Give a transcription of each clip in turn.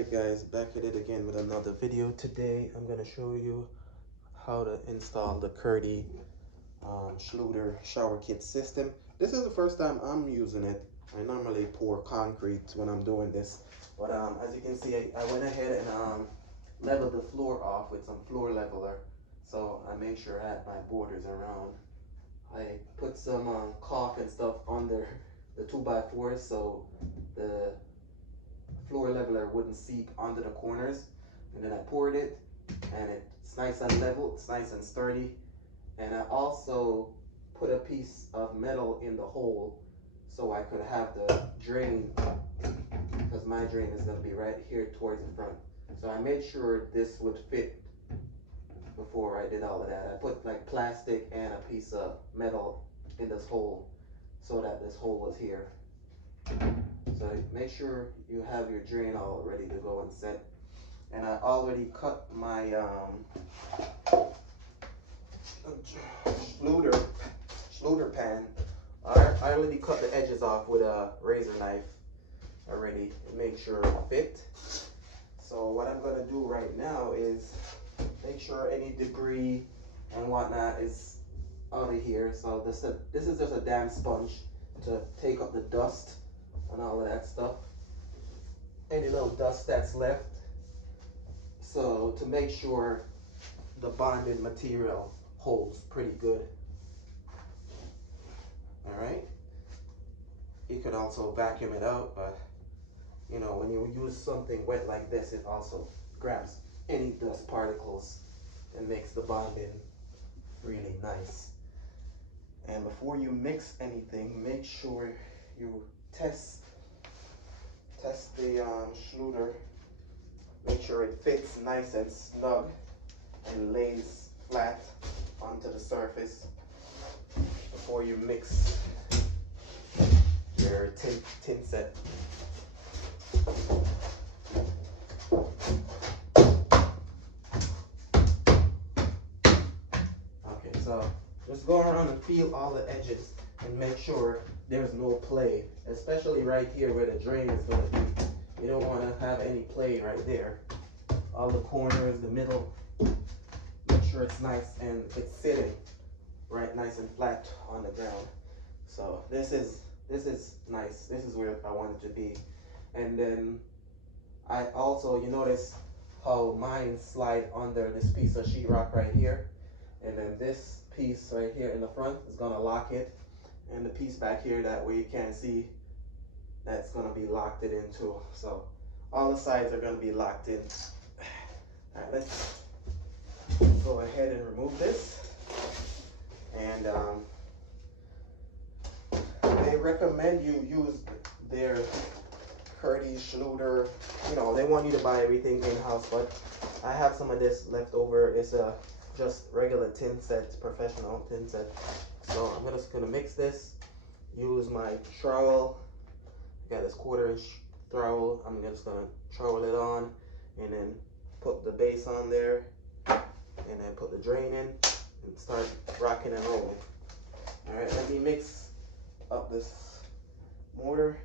Alright guys, back at it again with another video. Today I'm going to show you how to install the Kerdi Schluter shower kit system. This is the first time I'm using it. I normally pour concrete when I'm doing this, but as you can see, I went ahead and leveled the floor off with some floor leveler, so I make sure I had my borders around. I put some caulk and stuff under the 2x4s so the floor leveler wouldn't seep onto the corners, and then I poured it and it's nice and level, it's nice and sturdy. And I also put a piece of metal in the hole so I could have the drain, because my drain is going to be right here towards the front. So I made sure this would fit before I did all of that. I put like plastic and a piece of metal in this hole so that this hole was here. So make sure you have your drain all ready to go and set. And I already cut my Schluter pan. I already cut the edges off with a razor knife already to make sure it fit. So what I'm gonna do right now is make sure any debris and whatnot is out of here. So this is just a damp sponge to take up the dust and all of that stuff, any little dust that's left, so to make sure the bonded material holds pretty good. Alright, you could also vacuum it out, but you know, when you use something wet like this, it also grabs any dust particles and makes the bonding really nice. And before you mix anything, make sure you test the Schluter. Make sure it fits nice and snug and lays flat onto the surface before you mix your tin set. Okay, so just go around and feel all the edges and make sure there's no play, especially right here where the drain is going to be. You don't want to have any play right there. All the corners, the middle, make sure it's nice and it's sitting right nice and flat on the ground. So this is nice. This is where I want it to be. And then I also, you notice how mine slide under this piece of sheetrock right here, and then this piece right here in the front is going to lock it, and the piece back here that way you can't see, that's going to be locked it in too. So all the sides are going to be locked in. All right, let's go ahead and remove this. And they recommend you use their Kerdi Schluter. You know, they want you to buy everything in-house, but I have some of this left over. It's a just regular tin set, professional tin set. So I'm just gonna mix this, use my trowel. I got this 1/4 inch trowel. I'm just gonna trowel it on and then put the base on there and then put the drain in and start rocking and rolling. All right, let me mix up this mortar.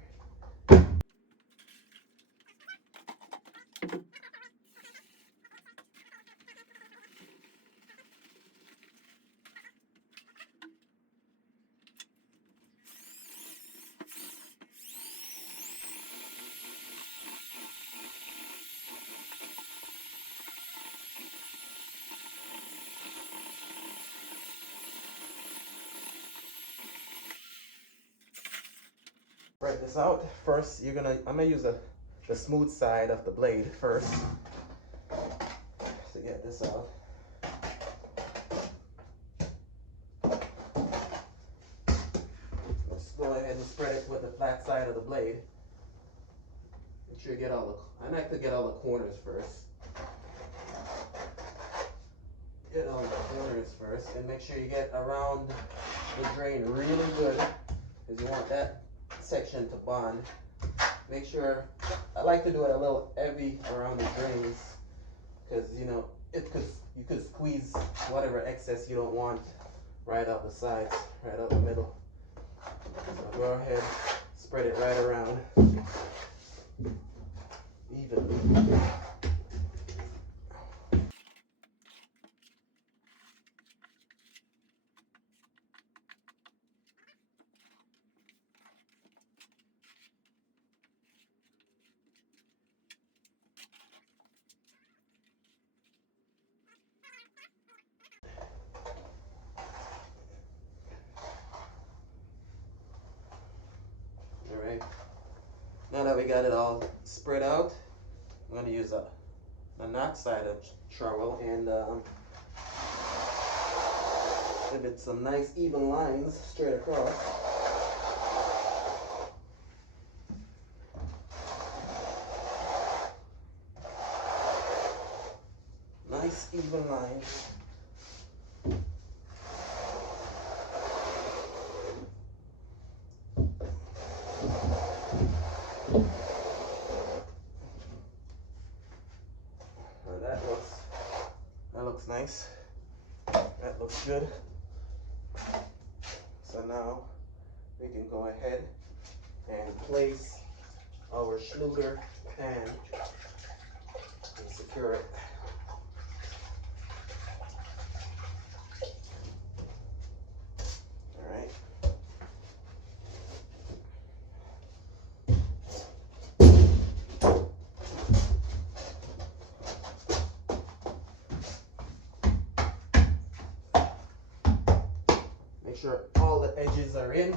Spread this out. First, I'm gonna use the smooth side of the blade first to get this out. Let's go ahead and spread it with the flat side of the blade. Make sure you get I like to get all the corners first. Get all the corners first, and make sure you get around the drain really good, because you want that section to bond. Make sure, I like to do it a little heavy around the drains, because you know you could squeeze whatever excess you don't want right out the sides, right out the middle. So go ahead, spread it right around. evenly. All right. Now that we got it all spread out, I'm going to use a knot-sided trowel and give it some nice even lines straight across. Nice even lines. That looks nice. That looks good. So now we can go ahead and place our Schluter pan and secure it. All right. Make sure all the edges are in,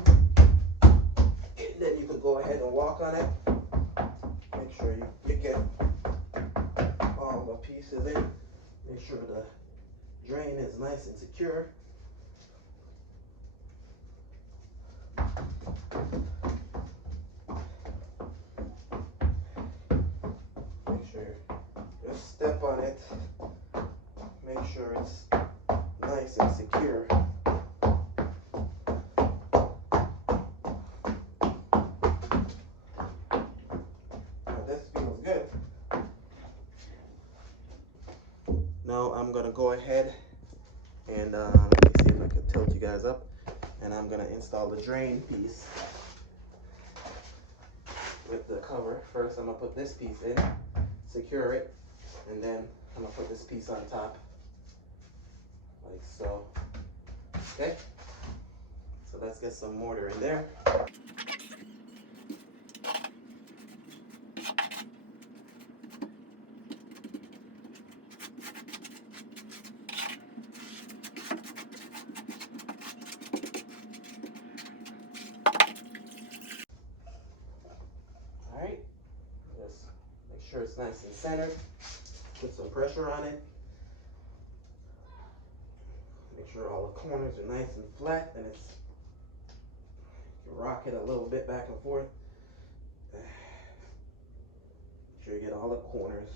and then you can go ahead and walk on it. Make sure you get all the pieces in. Make sure the drain is nice and secure. Make sure you just step on it. Make sure it's nice and secure. Now I'm gonna go ahead and let me see if I can tilt you guys up, and I'm gonna install the drain piece with the cover. First I'm gonna put this piece in, secure it, and then I'm gonna put this piece on top, like so. Okay, so let's get some mortar in there. Make sure it's nice and centered. Put some pressure on it. Make sure all the corners are nice and flat, and it's, you can rock it a little bit back and forth. Make sure you get all the corners.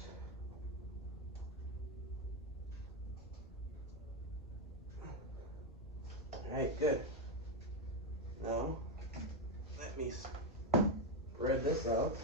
Alright, good. Now, let me spread this out.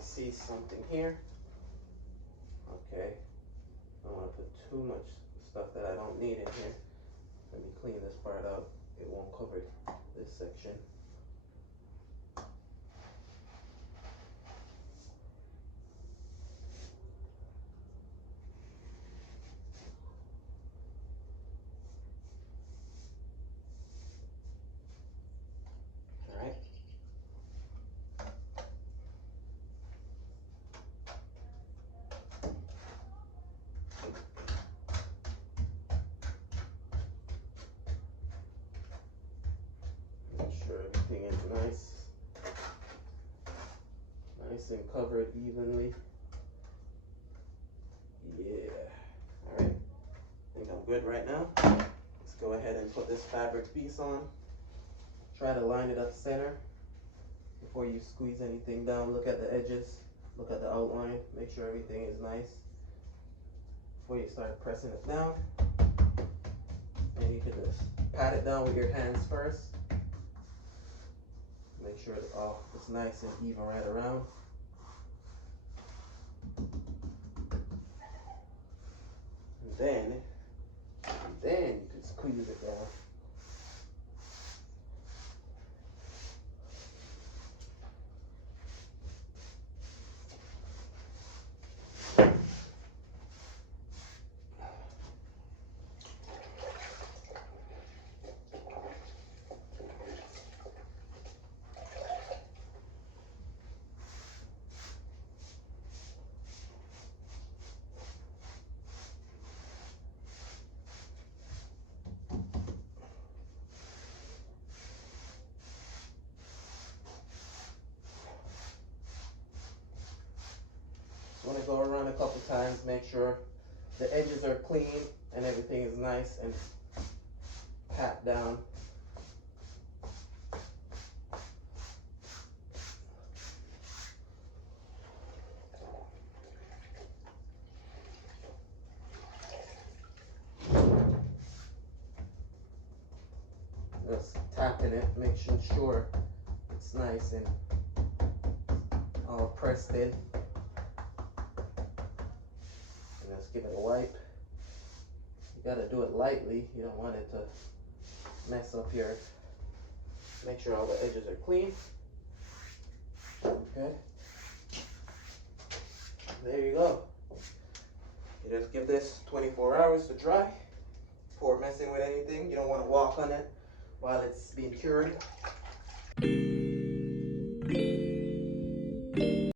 See something here. Okay, I don't want to put too much stuff that I don't need in here. Let me clean this part out. It won't cover this section. All right. Everything is nice and covered evenly. Yeah. All right. I think I'm good right now. Let's go ahead and put this fabric piece on. Try to line it up center before you squeeze anything down. Look at the edges. Look at the outline. Make sure everything is nice before you start pressing it down. pat it down with your hands first. Make sure that it's nice and even right around. And then you can squeeze it down. Want to go around a couple times, make sure the edges are clean and everything is nice, and pat down. Just tapping it, making sure it's nice and all pressed in. Let's give it a wipe. You gotta do it lightly. You don't want it to mess up your. Make sure all the edges are clean. Okay. There you go. You just give this 24 hours to dry before messing with anything. You don't want to walk on it while it's being cured.